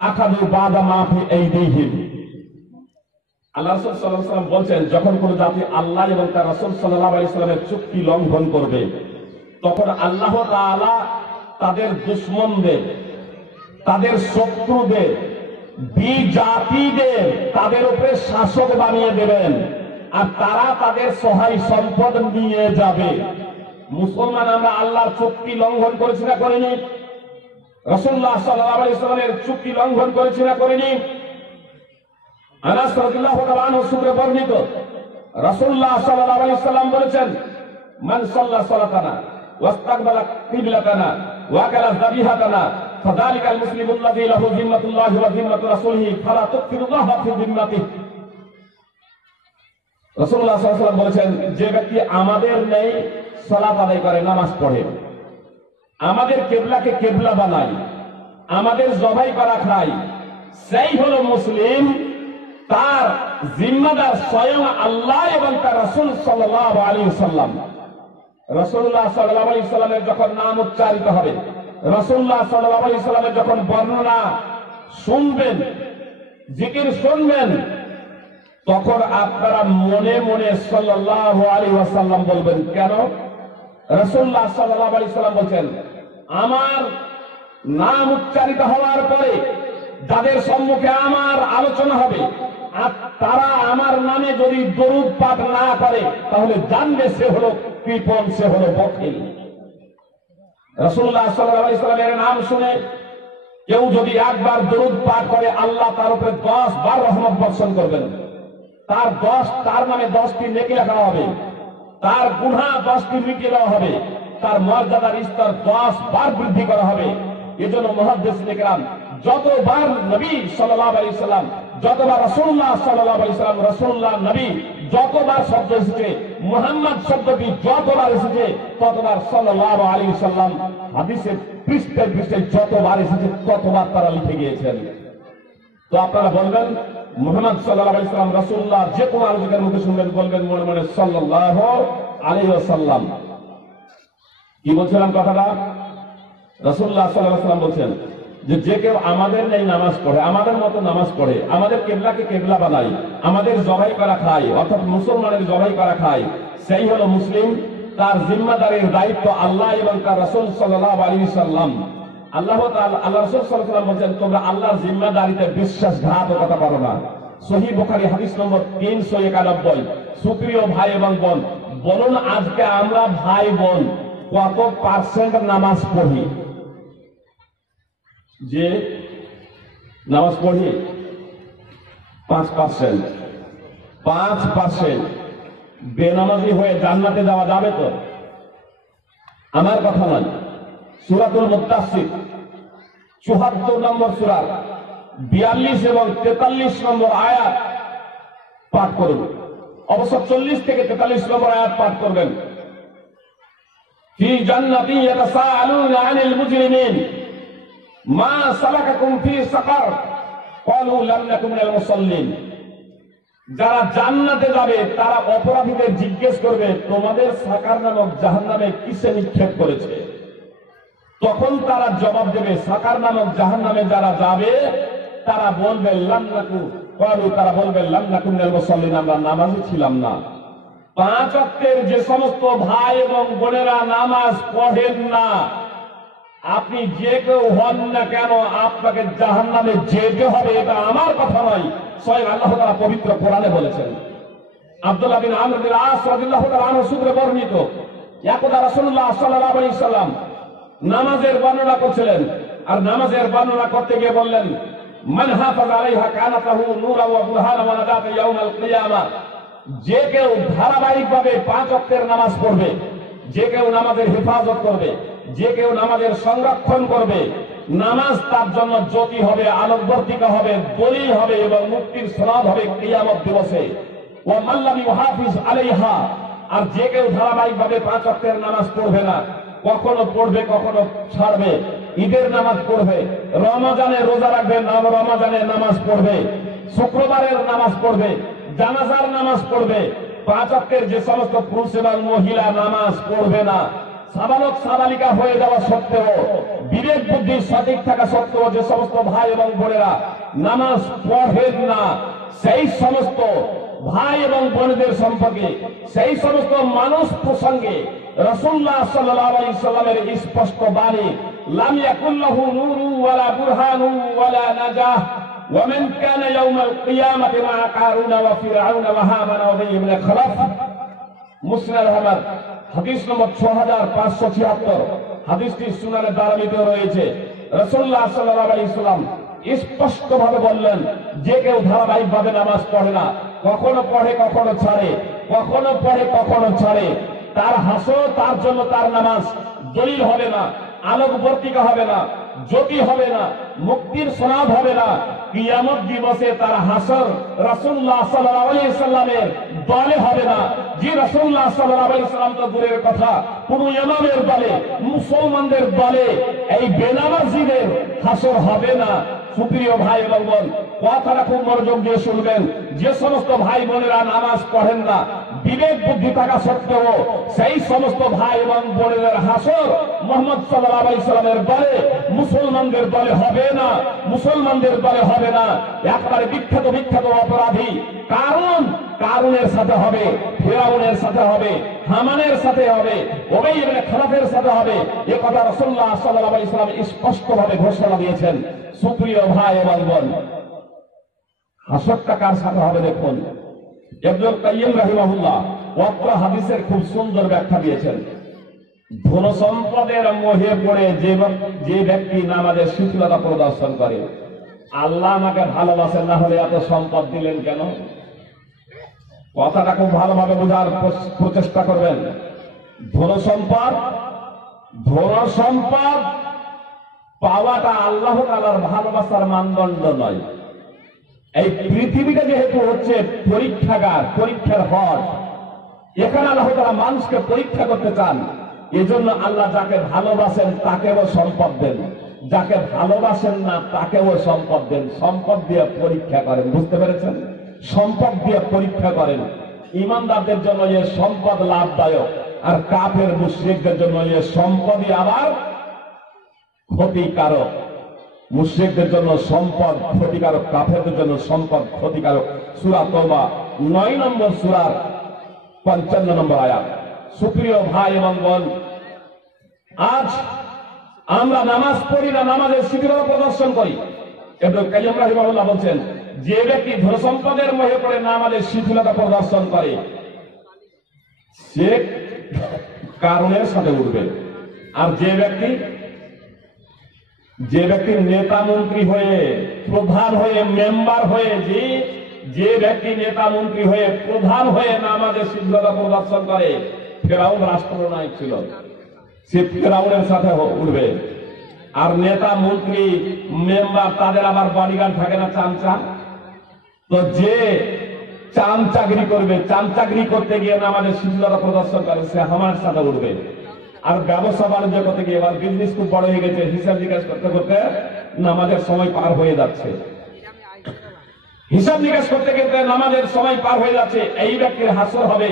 আখাযু বাদা মা ফি আইদিহিম। আল্লাহ রাসূল সাল্লাল্লাহু আলাইহি ওয়াসাল্লাম বলেন, যখন কোন জাতি আল্লাহ এবং তার রাসূল সাল্লাল্লাহু আলাইহি ওয়াসাল্লামের চুক্তি লঙ্ঘন করবে, তখন আল্লাহ তাআলা তাদের দুশমনদের, তাদের শত্রুদের, বিজাতিদের তাদের উপরে শাসক বানিয়ে দেবেন, আর তারা তাদের সহায় সম্পদ নিয়ে যাবে। মুসলমান আমরা আল্লাহর চুক্তি লঙ্ঘন করেছি না করিনি? রাসূলুল্লাহ সাল্লাল্লাহু আলাইহি ওয়াসাল্লামের চুক্তি লঙ্ঘন করেছি না করিনি? আনাস রাদিয়াল্লাহু তাআলা আনহু সূত্রে বর্ণিত, রাসূলুল্লাহ সাল্লাল্লাহু আলাইহি ওয়াসাল্লাম বলেছেন, মান সাল্লা সালাতানা ওয়াস্তাকবালা কিবলাতানা ওয়া আকালা যাবিহাতানা ফাযালিকাল মুসলিমু আল্লাযী লাহু যিম্মাতুল্লাহি ওয়া যিম্মাতু রাসূলিহি ফালা তুকফিরুল্লাহা ফি যিম্মাতিহি। রাসূলুল্লাহ সাল্লাল্লাহু আলাইহি ওয়াসাল্লাম বলেছেন, যে ব্যক্তি আমাদের নেই সালাত আদায় করে, নামাজ পড়ে, আমাদের কিবলাকে কিবলা বানায়, আমাদের জবাই করা খায়, সেই হলো মুসলিম। তার জিম্মাদার স্বয়ং আল্লাহ এবং তার রাসূল সাল্লাল্লাহু আলাইহি ওয়াসাল্লাম। রাসূলুল্লাহ সাল্লাল্লাহু আলাইহি ওয়াসাল্লামের যখন নাম উচ্চারিত হবে, রাসূলুল্লাহ সাল্লাল্লাহু আলাইহি ওয়াসাল্লামের যখন বর্ণনা শুনবেন, জিকির শুনবেন, তখন আপনারা মনে মনে সাল্লাল্লাহু আলাইহি ওয়াসাল্লাম বলবেন। কেন? রাসূলুল্লাহ সাল্লাল্লাহু আলাইহি ওয়াসাল্লাম বলেন, আমার নাম উচ্চারিত হওয়ার পরে যাদের সম্মুখে আমার আলোচনা হবে, আর তারা আমার নামে যদি দরুদ পাঠ না করে, তাহলে জানবে সে হলো কৃপণ, সে হলো বখিল। রাসূলুল্লাহ সাল্লাল্লাহু আলাইহি ওয়াসাল্লামের নাম শুনে কেউ যদি একবার দরুদ পাঠ করে, আল্লাহ তার উপরে 10 বার রহমত বর্ষণ করবেন। তার নামে 10টি নেকি লেখা হবে, তার গুনাহ 10টি মিটিয়ে দেওয়া হবে, তার মর্যাদার স্তর 10 বার বৃদ্ধি করা হবে। এজন্য মুহাদ্দিসিন কিরাম যতবার নবী সাল্লাল্লাহু আলাইহি ওয়াসাল্লাম, যতবার রাসূলুল্লাহ সাল্লাল্লাহু আলাইহি ওয়াসাল্লাম, রাসূলুল্লাহ নবী যতবার শব্দ এসেছে, মুহাম্মদ শব্দটি যতবার এসেছে, ততবার সাল্লাল্লাহু আলাইহি ওয়াসাল্লাম হাদিসে পৃষ্ঠে পৃষ্ঠে যতবার এসেছে ততবার তারা লিখে গিয়েছেন। তো আপনারা বলবেন মুহাম্মদ সাল্লাল্লাহু আলাইহি ওয়াসাল্লাম, রাসূলুল্লাহ, যে কোনো আলোচকের মুখে শুনবেন বলবেন মনে মনে সাল্লাল্লাহু আলাইহি ওয়াসাল্লাম। কি বলছিলাম কথাটা? রাসূলুল্লাহ সাল্লাল্লাহু আলাইহি ওয়াসাল্লাম বলছেন যে কেউ আমাদের নেই নামাজ পড়ে, আমাদের মতো নামাজ পড়ে, আমাদের কিবলাকে কিবলা বানায়, আমাদের জবাই করা খায়, অর্থাৎ মুসলমানের জবাই করা খায়, সেই হলো মুসলিম। তার জিম্মাদারির দায়িত্ব আল্লাহ এবং তার রাসূল সাল্লাল্লাহু আলাইহি ওয়াসাল্লাম। আল্লাহ রাসূল সাল্লাল্লাহু আলাইহি ওয়াসাল্লাম বলেন, তোমরা আল্লাহর জিম্মাদারিতে বিশ্বাসঘাতকতা করো না। সহিহ বুখারী হাদিস নম্বর 391। সুপ্রিয় ভাই এবং বোন, বলুন আজকে আমরা ভাই বোন কত পার্সেন্ট নামাজ পড়ি? যে নামাজ পড়ি 5%। 5% বেনামাজি হয়ে জান্নাতে যাওয়া যাবে তো? আমার কথা নয়, সূরাতুল মুত্তাসির 74 নম্বর সূরা 42 এবং 43 নম্বর আয়াত পাঠ করুন। অবশ্য 40 থেকে 43 নম্বর আয়াত পাঠ করবেন। ফি জান্নাতিন ইয়াতাসাআলুনা আনিল মুজরিমিন মা সালাকাকুম ফি সাকার ক্বালু লাম নাকুম মিনাল মুসাল্লিন। যারা জান্নাতে যাবে তারা অপরাধীদের জিজ্ঞেস করবে, তোমাদের সাকার নামক জাহান্নামে কিসে নিক্ষেপ করেছে? তখন তারা জবাব দেবে, সাকার নামক জাহান্নামে যারা যাবে তারা বলবে লাম নাকু, তারা বলবে লাম নাকুম মিনাল মুসাল্লিন, আমরা নামাজি ছিলাম না। 5 ওয়াক্তের যে সমস্ত ভাই এবং বোনেরা নামাজ পড়েন না, আপনি যে কেউ হন না কেন, আপনাকে জাহান্নামে যেতে হবে। এটা আমার কথা নয়, স্বয়ং আল্লাহ তাআলা পবিত্র কোরআনে বলেছেন। আব্দুল্লাহ বিন আমর বিন আস রাদিয়াল্লাহু তাআলা আনহু সূত্রে বর্ণিত, একদা রাসূলুল্লাহ সাল্লাল্লাহু আলাইহি ওয়াসাল্লাম নামাজের বর্ণনা করছিলেন, আর নামাজের বর্ণনা করতে গিয়ে বললেন, মান হাফাজ আলাইহা কানাত লাহু নূরা ওয়া বুরহানা ওয়া নাজাত ইয়াউমাল কিয়ামা। যে কেউ ধারাবাহিকভাবে 5 ওয়াক্তের নামাজ পড়বে, যে কেউ নামাজের হেফাজত করবে, যে কেউ নামাজের সংরক্ষণ করবে, নামাজ তার জন্য জ্যোতি হবে, আলোকবর্তিকা হবে, দলিল হবে এবং মুক্তির সনদ হবে কিয়ামত দিবসে। ওয়া মান লাম ইউহাফিজ আলাইহা, আর যে কেউ ধারাবাহিকভাবে 5 ওয়াক্তের নামাজ পড়বে না, কখনো পড়বে কখনো ছাড়বে, ঈদের নামাজ পড়বে, রমজানে রোজা রাখবে, রমজানের নামাজ পড়বে, শুক্রবারের নামাজ পড়বে, জানাজার নামাজ পড়বে, 5 ওয়াক্তের যে সমস্ত পুরুষ এবং মহিলা নামাজ পড়বে না, সাবালক সাবালিকা হয়ে যাওয়া সত্ত্বেও বিবেক বুদ্ধি সঠিক থাকা সত্ত্বেও যে সমস্ত ভাই এবং বোনেরা নামাজ পড়েন না, সেই সমস্ত ভাই এবং বোনদের সম্পর্কে, সেই সমস্ত মানুষ প্রসঙ্গে রাসূলুল্লাহ সাল্লাল্লাহু আলাইহি সাল্লামের স্পষ্ট বাণী, লাম ইয়াকুল লাহু নূরু ওয়ালা বুরহানু ওয়ালা নাজাহ ওয়া মান কানা ইয়াউমাল কিয়ামাতি মা কারুনা ওয়া ফিরআউনা ওয়া হামানা ওয়া উবাইয় ইবনে খালাফ। মুসনাদ আহমদ হাদিস নম্বর 6576, হাদিসটি সুনানে দারামিতে রয়েছে। রাসূলুল্লাহ সাল্লাল্লাহু আলাইহি সাল্লাম স্পষ্টভাবে বললেন, যে কেউ ধারাবাহিকভাবে নামাজ পড়ে না, কখনো পড়ে কখনো ছাড়ে, কখনো পড়ে কখনো ছাড়ে, তার হাসর, তার জন্য তার নামাজ দলিল হবে না, আলোকবর্তিকা হবে না, জ্যোতি হবে না, মুক্তির সনদ হবে না। কিয়ামত দিবসে তার হাসর রাসূলুল্লাহ সাল্লাল্লাহু আলাইহি সাল্লামের দলে হবে না। যে রাসূলুল্লাহ সাল্লাল্লাহু আলাইহি সাল্লাম তো দূরের কথা, কোন ইমামের দলে, মুসলমানদের দলে এই বেনামাজিদের হাসর হবে না। সুপ্রিয় ভাই এবং বোন, কথাটা খুব মনোযোগ দিয়ে শুনবেন। যে সমস্ত ভাই বোনেরা নামাজ পড়েন না, বিবেক বুদ্ধি থাকা সত্ত্বেও সেই সমস্ত ভাই এবং বোনেদের হাসর মুহাম্মদ সাল্লাল্লাহু আলাইহি সাল্লামের দলে, মুসলমানদের দলে হবে না, মুসলমানদের দলে হবে না। একবারে বিখ্যাত বিখ্যাত অপরাধী কারুনের সাথে হবে, ফিরআউনের সাথে হবে, হামানের সাথে হবে, উবাইয় ইবনে খালাফের সাথে হবে। এ কথা রাসূলুল্লাহ সাল্লাল্লাহু আলাইহি সাল্লাম স্পষ্টভাবে ঘোষণা দিয়েছেন। সুপ্রিয় ভাই এবং বোন, হাসরটা কার সাথে হবে দেখুন। ইবনুল কাইয়িম রাহিমাহুল্লাহ ওয়াক্ত হাদিসের খুব সুন্দর ব্যাখ্যা দিয়েছেন। ধন সম্পদের মোহে পড়ে যে ব্যক্তি নামাজের শিথিলতা প্রদর্শন করে, আল্লাহ আমাকে ভালোবাসেন, না হলে এত সম্পদ দিলেন কেন? কথাটা খুব ভালোভাবে বোঝার প্রচেষ্টা করবেন। ধন সম্পদ পাওয়াটা আল্লাহ তাআলার ভালোবাসার মানদণ্ড নয়। এই পৃথিবীটা যেহেতু হচ্ছে পরীক্ষাগার, পরীক্ষার হল, এখানে আল্লাহ তাআলা মানুষকে পরীক্ষা করতে চান। এজন্য আল্লাহ যাকে ভালোবাসেন তাকেও সম্পদ দেন, যাকে ভালোবাসেন না তাকেও সম্পদ দেন। সম্পদ দিয়ে পরীক্ষা করেন, বুঝতে পেরেছেন? সম্পদ দিয়ে পরীক্ষা করেন। ইমানদারদের জন্য এ সম্পদ লাভদায়ক, আর কাফের মুশরিকদের জন্য এ সম্পদই আবার ক্ষতিকারক। মুশরিকদের জন্য সম্পদ ক্ষতিকারক, কাফেরদের জন্য সম্পদ ক্ষতিকারক। সূরা তওবা 9 নম্বর সূরার 55 নম্বর আয়াত। সুপ্রিয় ভাই এবং বোন, আজ আমরা নামাজ পড়ি না, নামাজের শিথিলতা প্রদর্শন করি। ইবনুল কাইয়িম রাহিমাহুল্লাহ বলছেন, যে ব্যক্তি ধন সম্পদের মোহে পড়ে নামাজের শিথিলতা প্রদর্শন করে, সে কারণের সাথে উঠবে। আর যে ব্যক্তি নেতা মন্ত্রী হয়ে, প্রধান হয়ে, মেম্বার হয়ে, যে ব্যক্তি নেতা মন্ত্রী হয়ে, প্রধান হয়ে নামাজের শিথিলতা প্রদর্শন করে, ফেরাউন রাষ্ট্রনায়ক ছিল, সে ফেরাউনের সাথে উঠবে। আর নেতা মন্ত্রী মেম্বার তাদের আবার বডিগার্ড থাকে না, চামচা। তো যে চামচাগিরি করবে, চামচাগিরি করতে গিয়ে নামাজের শিথিলতা প্রদর্শন করে, সে হামার সাথে উঠবে। আর ব্যবসা বাণিজ্য করতে গিয়ে, এবার বিজনেস খুব বড় হয়ে গেছে, হিসাব নিকাশ করতে করতে নামাজের সময় পার হয়ে যাচ্ছে, হিসাব নিকাশ করতে করতে নামাজের সময় পার হয়ে যাচ্ছে, এই ব্যক্তির হাসর হবে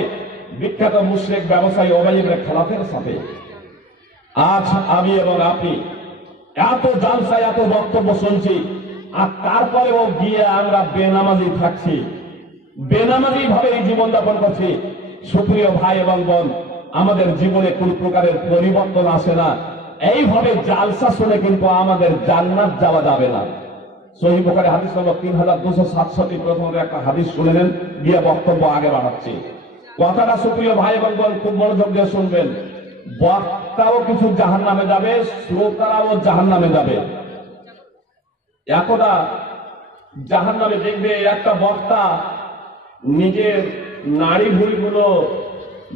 বিখ্যাত মুশরিক ব্যবসায়ী উবাইয় ইবনে খালাফের সাথে। আজ আমি এবং আপনি এত জালসা, এত বক্তব্য শুনছি, আর তারপরেও গিয়ে আমরা বেনামাজি থাকছি, বেনামাজি ভাবে এই জীবনযাপন করছি। সুপ্রিয় ভাই এবং বোন, আমাদের জীবনে কোন প্রকারের পরিবর্তন আসে না। এইভাবে জালসা শুনে কিন্তু আমাদের জান্নাত যাওয়া যাবে না। সহিহ বুখারী হাদিস নম্বর 3267, প্রথম একটা হাদিস শুনে নেন, গিয়ে বক্তব্য আগে বাড়াচ্ছি। কথাটা সুপ্রিয় ভাই এবং বোন খুব মনোযোগ দিয়ে শুনবেন। বক্তাও কিছু জাহান্নামে যাবে, শ্রোতারাও জাহান্নামে যাবে। একটা জাহান্নামে দেখবে একটা বক্তা নিজের নাড়ি ভুঁড়িগুলো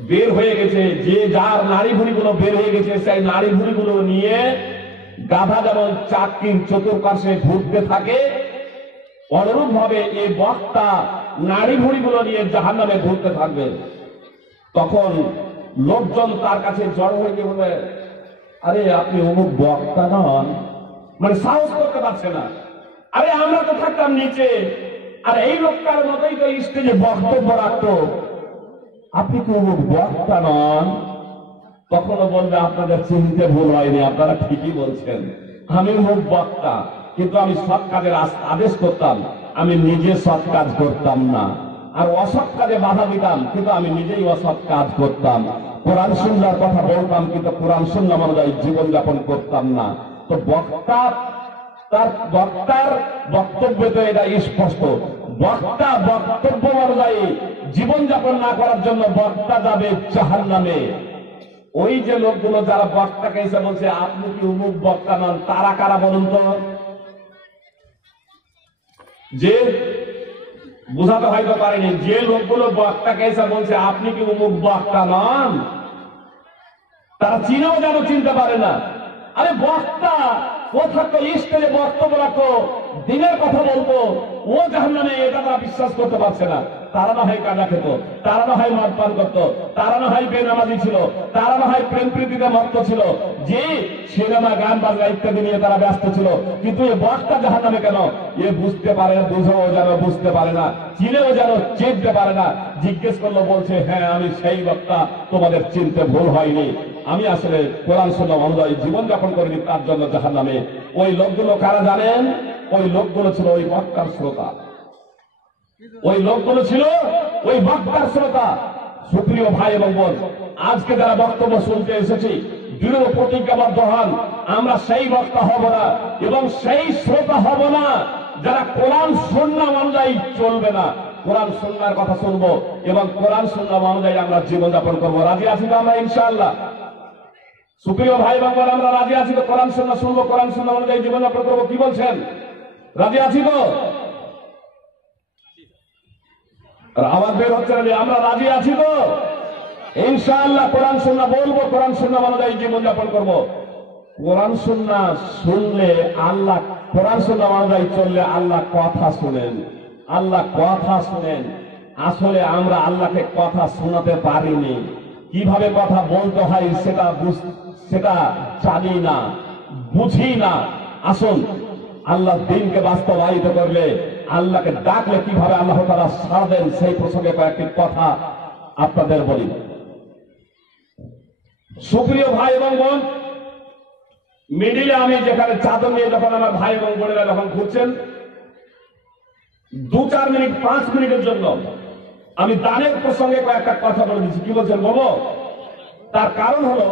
বের হয়ে গেছে, যে যার নাড়ি ভুঁড়িগুলো বের হয়ে গেছে, সেই নাড়ি ভুঁড়িগুলো নিয়ে গাধা যেমন চাকরির চতুর্পাশে ঘুরতে থাকে, অনুরূপ ভাবে এই বক্তা নাড়ি ভুঁড়িগুলো নিয়ে জাহান্নামে ঘুরতে থাকবে। তখন লোকজন তার কাছে জড়ো হয়ে গিয়ে বলবে, আরে আপনি অমুক বক্তা নন? মানে সাহস করতে পারছে না। আরে আমরা তো থাকতাম নিচে, আর এই লোকটার মতোই তো স্টেজে বক্তব্য রাখতো, আপনি তো অমুক বক্তা নন? কখনো বলবে আপনাদের চিনতে ভুল হয়নি, আপনারা ঠিকই বলছেন, আমি মুখ বক্তা, কিন্তু আমি সৎ কাজের আদেশ করতাম, আমি নিজে সৎ কাজ করতাম না, আর অসৎ কাজে বাধা দিতাম, কিন্তু আমি নিজেই অসৎ কাজ করতাম। কোরআন সুন্নাহর কথা বলতাম, কিন্তু কোরআন সুন্নাহ অনুযায়ী জীবনযাপন করতাম না। তো বক্তার বক্তব্য তো এটা স্পষ্ট, বক্তা বক্তব্য অনুযায়ী জীবনযাপন না করার জন্য বক্তা যাবে জাহান্নামে। ওই যে লোকগুলো যারা বক্তাকে এসে বলছে আপনি কি অমুক বক্তা নন, তারা কারা বলুন তো? যে বুঝাতে হয়তো পারেনি, যে লোকগুলো বক্তাকে এসে বলছে আপনি কি অমুক বক্তা নন, তারা চিনেও যেন চিনতে পারে না। আরে বক্তা ও থাকতো স্টেজে বক্তব্য রাখতো, দিনের কথা বলতো, ও জাহান্নামে, এটা তারা বিশ্বাস করতে পারছে না। তারা না হয় কাজা খেত, তারা না হয় মদ পান করতো, তারা না হয় বেনামাজি ছিল, তারা না হয় প্রেম প্রীতিতে মত্ত ছিল, যে সিনেমা গান বাজনা ইত্যাদি নিয়ে তারা ব্যস্ত ছিল, কিন্তু এ বক্তা জাহান্নামে কেন? এ বুঝতে পারে না, বুঝেও যেন বুঝতে পারে না, চিনেও যেন চিনতে পারে না। জিজ্ঞেস করলো, বলছে হ্যাঁ আমি সেই বক্তা, তোমাদের চিনতে ভুল হয়নি, আমি আসলে কোরআন সুন্নাহ অনুযায়ী জীবনযাপন করিনি, তার জন্য জাহান্নামে। ওই লোকগুলো কারা জানেন? ওই লোকগুলো ছিল ওই বক্তার শ্রোতা, ওই লোকগুলো ছিল ওই বক্তার শ্রোতা। সুপ্রিয় ভাই এবং বোন, আজকে যারা বক্তব্য শুনতে এসেছি, দৃঢ় প্রতিজ্ঞাবদ্ধ হন, আমরা সেই বক্তা হব না এবং সেই শ্রোতা হব না যারা কোরআন সুন্নাহ অনুযায়ী চলবে না। কোরআন সুন্নাহর কথা শুনবো এবং কোরআন সুন্নাহ অনুযায়ী আমরা জীবনযাপন করবো। রাজি আছি তো আমরা ইনশাআল্লাহ? সুপ্রিয় ভাই এবং বোন, আমরা রাজি আছি তো? কোরআন সুন্নাহ শুনবো, কোরআন সুন্নাহ অনুযায়ী জীবনযাপন করবো, কি বলছেন? রাজি আছি তো? আওয়াজ বের হচ্ছে না, আমরা রাজি আছি তো? ইনশাআল্লাহ কোরআন সুন্নাহ বলবো, কোরআন সুন্নাহ অনুযায়ী জীবনযাপন করবো। কোরআন সুন্নাহ শুনলে আল্লাহ, কোরআন সুন্নাহ অনুযায়ী চললে আল্লাহ কথা শুনেন, আল্লাহ কথা শুনেন। আসলে আমরা আল্লাহকে কথা শোনাতে পারিনি, কিভাবে কথা বলতে হয় সেটা জানি না, বুঝি না। আসুন আল্লাহ দিনকে বাস্তবায়িত করলে, আল্লাহকে ডাকলে কিভাবে আল্লাহ তাআলা সাড়া দেন, সেই প্রসঙ্গে কয়েকটি কথা আপনাদের বলি। সুপ্রিয় ভাই এবং বোন, মিডিলে আমি যেখানে চাদর নিয়ে যখন আমার ভাই এবং বোনেরা যখন ঘুরছেন, 2-4 মিনিট 5 মিনিটের জন্য আমি দানের প্রসঙ্গে কয়েকটা কথা বলে দিচ্ছি। কি বলছেন বলো? তার কারণ হলো,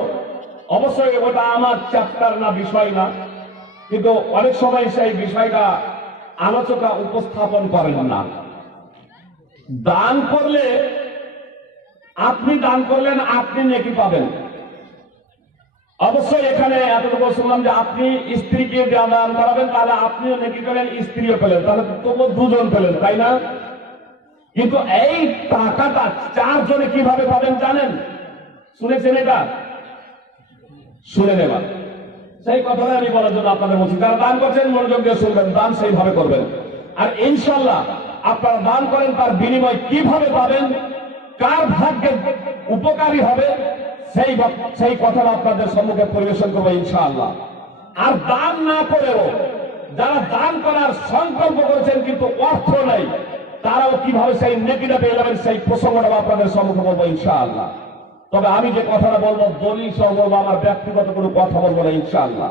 অবশ্যই ওটা আমার চ্যাপ্টার না, বিষয় না, কিন্তু অনেক সময় সেই বিষয়টা আলোচনা উপস্থাপন করেন না। দান করলে, আপনি দান করলেন, আপনি নেকি পাবেন। অবশ্যই এখানে এতটুকু শুনলাম যে আপনি স্ত্রীকে দান করাবেন, তাহলে আপনিও নেকি পেলেন, স্ত্রীও পেলেন, তাহলে তবু দুজন পেলেন, তাই না? কিন্তু এই টাকাটা 4 জনে কিভাবে পাবেন জানেন? শুনেছেন এটা? শুনে নেবার সেই কথাটা আমি বলার জন্য আপনাদের বলছি। যারা দান করছেন মনোযোগ দিয়ে শুনবেন, দান সেইভাবে করবেন, আর ইনশাআল্লাহ আপনারা দান করেন, তার বিনিময় কিভাবে পাবেন, কার ভাগ্যে উপকারী হবে, সেই কথাটা আপনাদের সম্মুখে পরিবেশন করবো ইনশাআল্লাহ। আর দান না করেও যারা দান করার সংকল্প করেছেন কিন্তু অর্থ নাই, তারাও কিভাবে সেই নেকিটা পেয়ে যাবেন, সেই প্রসঙ্গটা আপনাদের সম্মুখে বলবো ইনশাআল্লাহ। তবে আমি যে কথাটা বলবো দলিল সহ বলবো, আমার ব্যক্তিগত কোনো কথা বলবো না ইনশাআল্লাহ।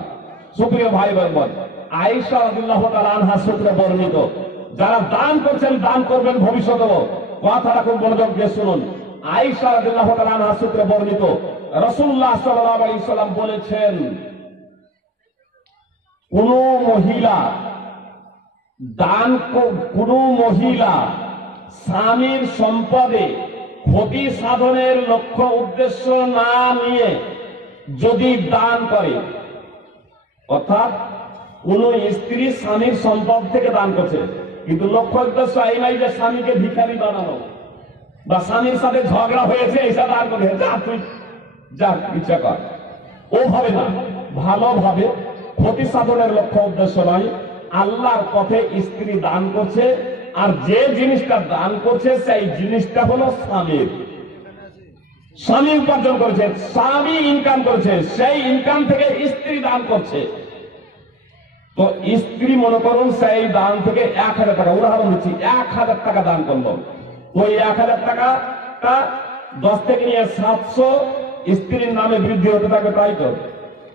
সুপ্রিয় ভাই বোন, আয়েশা রাদিয়াল্লাহু তাআলা আনহা সূত্রে বর্ণিত, যারা দান করছেন, দান করবেন ভবিষ্যতেও, কথাটা খুব মনোযোগ দিয়ে শুনুন। আয়েশা রাদিয়াল্লাহু তাআলা আনহা সূত্রে বর্ণিত, রাসূলুল্লাহ সাল্লাল্লাহু আলাইহি ওয়াসাল্লাম বলেছেন, কোন মহিলা স্বামীর সম্পদে ক্ষতি সাধনের লক্ষ্য উদ্দেশ্য না নিয়ে যদি দান করে, অর্থাৎ কোন স্ত্রী স্বামীর সম্পদ থেকে দান করছে, কিন্তু লক্ষ্য উদ্দেশ্য এই নাই যে স্বামীকে ভিখারি বানানো বা স্বামীর সাথে ঝগড়া হয়েছে এইসা দান করে, যা তুই যা ইচ্ছা কর, ওভাবে না, ভালোভাবে ক্ষতি সাধনের লক্ষ্য উদ্দেশ্য নয়, আল্লাহর পথে স্ত্রী দান করছে, আর যে জিনিসটা দান করছে সেই জিনিসটা হলো স্বামীর, স্বামী উপার্জন করেছে, স্বামী ইনকাম করেছে, সেই ইনকাম থেকে স্ত্রী দান করছে। তো স্ত্রী মনে করুন সেই দান থেকে 1000 টাকা, উদাহরণ দিচ্ছি, 1000 টাকা দান করলো, ওই 1000 টাকাটা 10 থেকে নিয়ে 700 স্ত্রীর নামে বৃদ্ধি হতে থাকবে, তাই তো।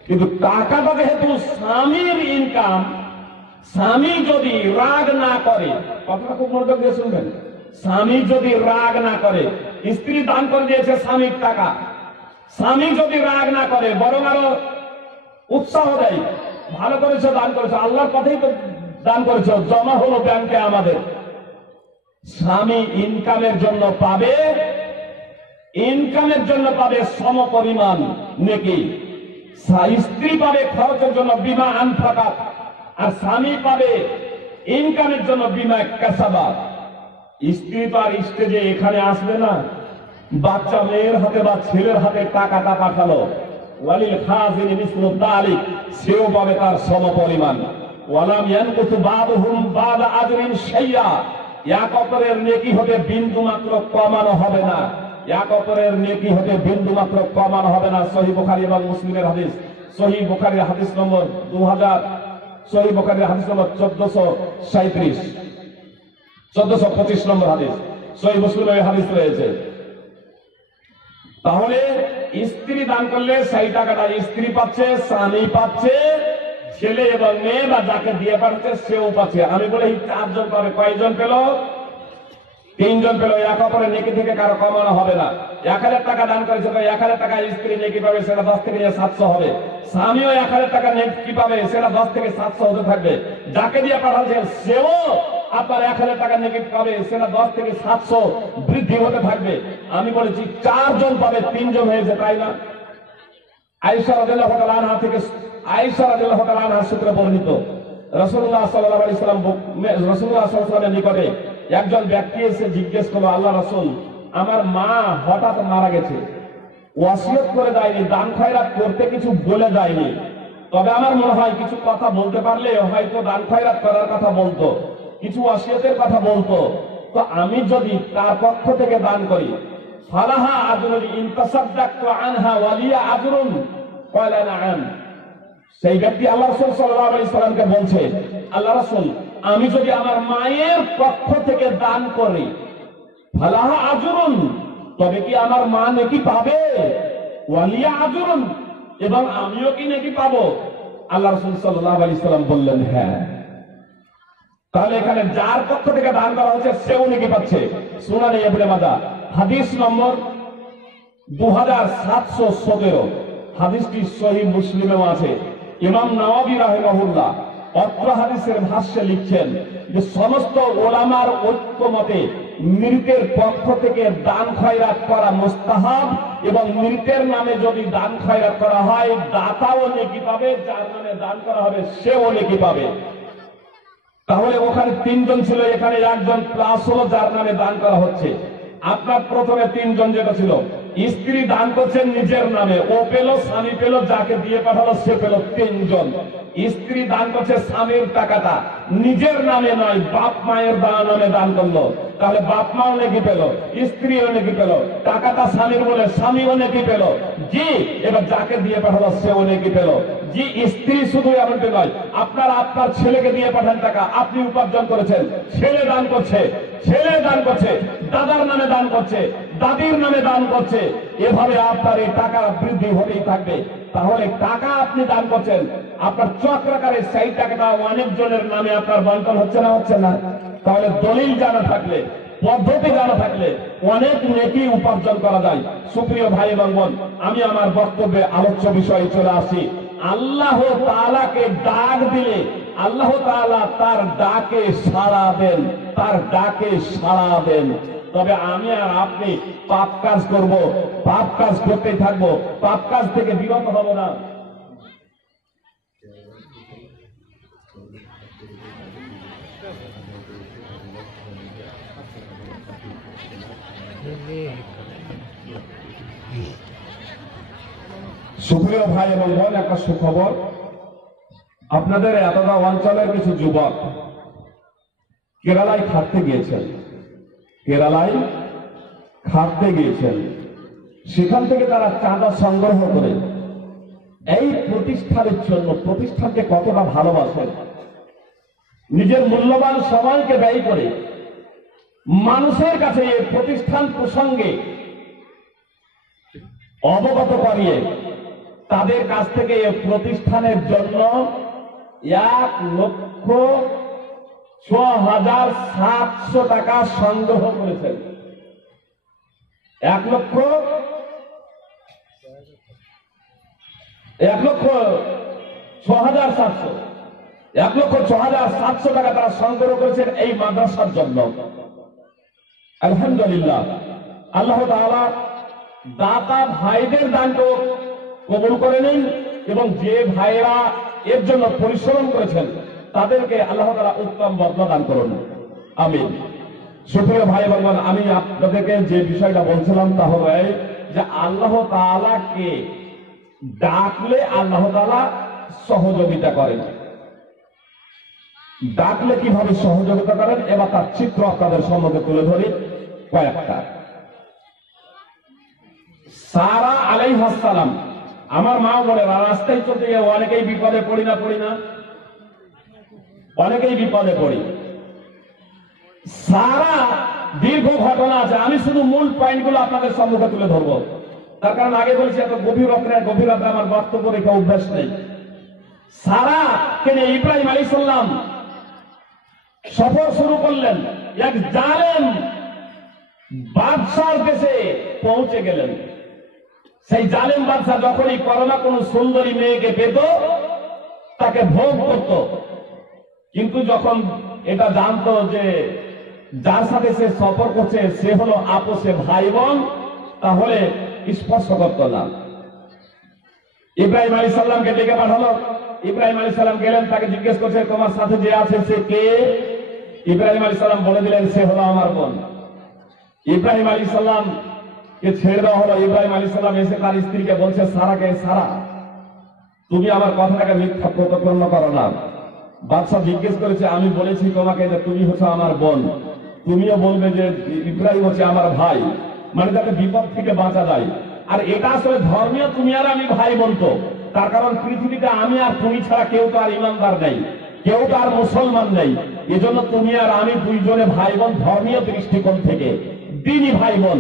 কিন্তু টাকাটা যেহেতু স্বামীর ইনকাম, স্বামী যদি রাগ না করে, কথাটা খুব মনোযোগ দিয়ে শুনবেন, স্বামী যদি রাগ না করে, স্ত্রী দান করে দিয়েছে স্বামীর টাকা, স্বামী যদি রাগ না করে বরং আরো উৎসাহ দেয়, ভালো করেছো, দান করেছো, আল্লাহর পথেই তো দান করেছো, জমা হলো ব্যাংকে আমাদের, স্বামী ইনকামের জন্য পাবে, ইনকামের জন্য পাবে সম পরিমাণ নেকি, স্ত্রী পাবে খরচের জন্য বিমা আনফাকাত, আর স্বামী পাবে ইনকামের জন্য বিমা কাসাবাত। স্ত্রী তো আর স্টেজে এখানে আসবে না, বাচ্চা মেয়ের হাতে বা ছেলের হাতে টাকাটা পাঠালো, ওয়ালিল খাজিনি মিসলু যালিক, সেও পাবে তার সম পরিমাণ। ওয়ালাম ইয়ানকুতু বাদুহুম বাদা আজরিন শাইয়া, এক অপরের নেকি হতে বিন্দু মাত্র কমানো হবে না, এক অপরের নেকি হতে বিন্দু মাত্র কমানো হবে না। সহিহ বুখারী এবং মুসলিমের হাদিস, সহিহ বুখারীর হাদিস নম্বর 2000, সহিহ বুখারীর হাদিস নম্বর 1437, 1425 নম্বর হাদিস, সহিহ মুসলিমের হাদিস রয়েছে। তাহলে স্ত্রী দান করলে সেই টাকাটা স্ত্রী পাচ্ছে, স্বামী পাচ্ছে, ছেলে এবং মেয়ে বা যাকে দিয়ে পাচ্ছে সেও পাচ্ছে। আমি বলে এই 4 জন পাবে, কয়জন পেল? 3 জন পেল। এক অপরের নেকি থেকে কারো কমানো হবে না। 1000 টাকা দান করেছে, 1000 টাকা স্ত্রী নেকি পাবে, সেটা 10 থেকে 700 হবে। স্বামীও 1000 টাকা নেকি পাবে, সেটা 10 থেকে 700 হতে থাকবে। যাকে দিয়ে পাঠাচ্ছে সেও আপনার 1000 টাকা নেকি পাবে, সেটা 10 থেকে 700 বৃদ্ধি হতে থাকবে। আমি বলেছি 4 জন পাবে, 3 জন হয়েছে, তাই না? আয়েশা রাদিয়াল্লাহু তাআলা আনহা থেকে, আয়েশা রাদিয়াল্লাহু তাআলা আনহা সূত্রে বর্ণিত, রাসূলুল্লাহ সাল্লাল্লাহু আলাইহি সাল্লাম, রাসূলুল্লাহ সাল্লাল্লাহু আলাইহি সাল্লামের নিকটে একজন ব্যক্তি এসে জিজ্ঞেস করলো, আল্লাহ রাসূল, আমার মা হঠাৎ মারা গেছে, ওয়াসিয়ত করে যায়নি, দান খয়রাত করতে কিছু বলে যায়নি, তবে আমার মনে হয় কিছু কথা বলতে পারলে হয়তো দান খয়রাত করার কথা বলতো, কিছু ওয়াসিয়তের কথা বলতো, তো আমি যদি তার পক্ষ থেকে দান করি, ফালাহা আজরুন ইন তাসাদদাকতু আনহা ওয়ালিয়া আজরুন, ক্বালা নাআম। সেই ব্যক্তি আল্লাহ রাসূল সাল্লাল্লাহু আলাইহি সাল্লামকে বলছে, আল্লাহ রাসূল, আমি যদি আমার মায়ের পক্ষ থেকে দান করি, ফালাহা আজরুন, তবে কি আমার মা নেকি পাবে? ওয়ালিয়া আজরুন, এবং আমিও কি নেকি পাবো? আল্লাহ রাসূল সাল্লাল্লাহু আলাইহি সাল্লাম বললেন, হ্যাঁ। তাহলে এখানে যার পক্ষ থেকে দান করা হচ্ছে সেও নেকি পাচ্ছে। সুনানে ইবনে মাজাহ হাদিস নম্বর 2717, হাদিসটি সহিহ মুসলিমেও আছে। ইমাম নাওয়াবী রাহিমাহুল্লাহ অত্র হাদিসের ভাষ্যে লিখছেন যে সমস্ত ওলামার ঐক্যমতে মৃতের পক্ষ থেকে দান খয়রাত করা মুস্তাহাব, এবং মৃতের নামে যদি দান খয়রাত করা হয় দাতাও নেকি পাবে, যার নামে দান করা হবে সেও নেকি পাবে। তাহলে ওখানে 3 জন ছিল, এখানে 1 জন প্লাস হলো যার নামে দান করা হচ্ছে। আপনার প্রথমে 3 জন যেটা ছিল, স্ত্রী দান করছেন নিজের নামে, ও পেল, স্বামী পেল, যাকে দিয়ে পাঠালো সে পেল, 3 জন। স্ত্রী দান করছে স্বামীর টাকাটা, নিজের নামে নয়, বাপ মায়ের নামে দান করলো, তাহলে বাপ মাও নেকি পেল, স্ত্রীও নেকি পেল, টাকাটা স্বামীর বলে স্বামীও নেকি পেল, জি। এবার যাকে দিয়ে পাঠালো সেও নেকি পেল, জি। স্ত্রী শুধু এমনটি নয়, আপনার ছেলেকে দিয়ে পাঠান টাকা, আপনি উপার্জন করেছেন, ছেলে দান করছে, ছেলে দান করছে, দাদার নামে দান করছে, দাদির নামে দান করছে, এভাবে আপনার এই টাকা বৃদ্ধি হতেই থাকবে। তাহলে টাকা আপনি দান করছেন, আপনার চক্রাকারে সেই টাকাটা অনেকজনের নামে আপনার বন্টন হচ্ছে না, হচ্ছে না? তাহলে দলিল জানা থাকলে, পদ্ধতি জানা থাকলে অনেক নেকি উপার্জন করা যায়। সুপ্রিয় ভাই এবং বোন, আমি আমার বক্তব্যে আলোচ্য বিষয়ে চলে আসি। আল্লাহ তাআলাকে ডাক দিলে আল্লাহ তাআলা তার ডাকে সাড়া দেন, তার ডাকে সাড়া দেন। তবে আমি আর আপনি পাপ কাজ করব, পাপ কাজ করতেই থাকবো, পাপ কাজ থেকে বিরত হব না। সুপ্রিয় ভাই এবং বোন, একটা সুখবর, আপনাদের এতটা অঞ্চলের কিছু যুবক কেরালায় খাটতে গিয়েছেন, কেরালায় খাটতে গিয়েছেন, সেখান থেকে তারা চাঁদা সংগ্রহ করে এই প্রতিষ্ঠানের জন্য, প্রতিষ্ঠানকে কতটা ভালোবাসেন, নিজের মূল্যবান সময়কে ব্যয় করে মানুষের কাছে এই প্রতিষ্ঠান প্রসঙ্গে অবগত করিয়ে তাদের কাছ থেকে এই প্রতিষ্ঠানের জন্য 1,06,700 টাকা সংগ্রহ করেছেন। 1,06,700 টাকা তারা সংগ্রহ করেছেন এই মাদ্রাসার জন্য। আলহামদুলিল্লাহ, আল্লাহ তাআলা দাতা ভাইদের দানকে কবুল করে নিন এবং যে ভাইরা এর জন্য পরিশ্রম করেছেন তাদেরকে আল্লাহ তাআলা উত্তম বদলা দান করুন, আমিন। সুপ্রিয় ভাই বোন, আমি আপনাদেরকে যে বিষয়টা বলছিলাম তা হলো যে আল্লাহ তাআলাকে ডাকলে আল্লাহ তাআলা সহযোগিতা করেন। ডাকলে কিভাবে সহযোগিতা করেন এবার তার চিত্র আপনাদের সম্মুখে তুলে ধরি কয়েকটা। সারা আলাইহিস সালাম, আমার মা বলে রাস্তায় চলতে গিয়ে অনেকেই বিপদে পড়ি না অনেকেই বিপদে পড়ি। সারা দীর্ঘ ঘটনা আছে, আমি শুধু মূল পয়েন্টগুলো আপনাদের সম্মুখে তুলে ধরবো। তার কারণ আগে বলছি এত গভীরতা আমার বক্তব্য রেখে অভ্যাস নেই। সারা কেনে ইব্রাহিম আলাইহিস সালাম সফর শুরু করলেন, এক জালেম বাদশার দেশে পৌঁছে গেলেন। সেই জালেম বাদশা যখনই করোনা কোন সুন্দরী মেয়েকে পেত তাকে ভোগ করত, কিন্তু যখন এটা জানতো যে যার সাথে সে সফর করছে সে হলো আপোষে ভাই বোন, তাহলে স্পর্শ করত না। ইব্রাহিম আলাইহিস সালামকে ডেকে পাঠালো। ইব্রাহিম আলাইহিস সালাম গেলেন, তাকে জিজ্ঞেস করছে তোমার সাথে যে আছে সে কে? ইব্রাহিম আলাইহিস সালাম বলে দিলেন সে হলো আমার বোন। ইব্রাহিম আলাইহিস সালাম কে ছেড়ে দেওয়া হলো। ইব্রাহিম আলাইহিস সালাম এসে তার স্ত্রীকে বলছে সারাকে, সারা তুমি আমার কথাটাকে মিথ্যা প্রতিপন্ন করো না। বাদশাহ জিজ্ঞেস করেছে আমি বলেছি তোমাকে যে তুমি হচ্ছে আমার বোন, তুমিও বলবে যে ইব্রাহিম হচ্ছে আমার ভাই, মানে যাতে বিপদ থেকে বাঁচা যায়। আর এটা আসলে ধর্মীয় তুমি আর আমি ভাই বোন তো, তার কারণ পৃথিবীতে আমি আর তুমি ছাড়া কেউ তো আর ইমানদার নেই, কেউ তো আর মুসলমান নেই। এজন্য তুমি আর আমি দুইজনে ভাই বোন ধর্মীয় দৃষ্টিকোণ থেকে, দিনই ভাই বোন।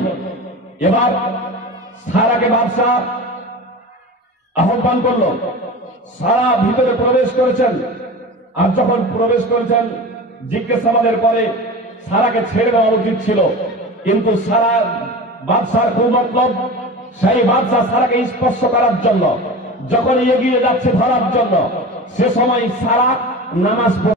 এবার সারাকে বাদশাহ আহ্বান করলো। সারা ভিতরে প্রবেশ করেছেন, আর যখন প্রবেশ করেছেন জিজ্ঞাসাবাদের পরে সারাকে ছেড়ে দেওয়া উচিত ছিল, কিন্তু সারা বাদশার খুব মতলব, সেই বাদশাহ সারাকে স্পর্শ করার জন্য যখন এগিয়ে যাচ্ছে ধরার জন্য, সে সময় সারা নামাজ